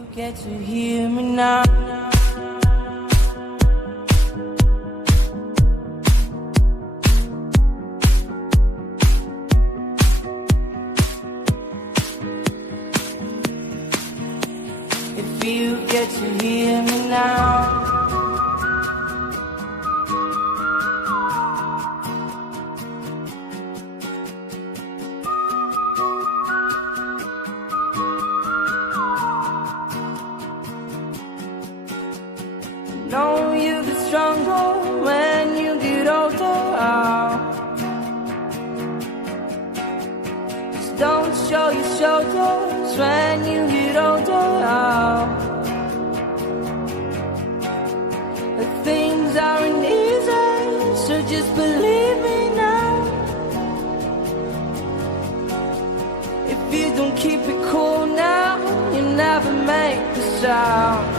you get to hear me now. If you get to hear me now. Know you get stronger when you get older. Just don't show your shoulders when you get older. But things aren't easy, so just believe me now. If you don't keep it cool now, you never make the sound.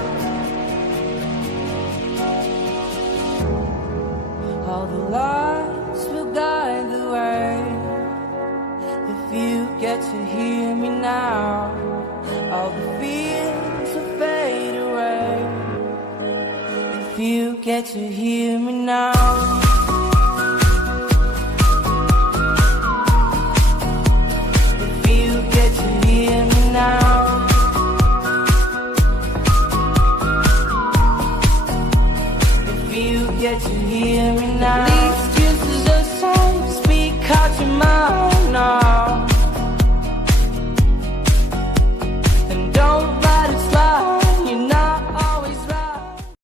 All the lights will guide the way. If you get to hear me now, all the fears will fade away. If you get to hear me now. If you get to hear me now. If you get to hear me now.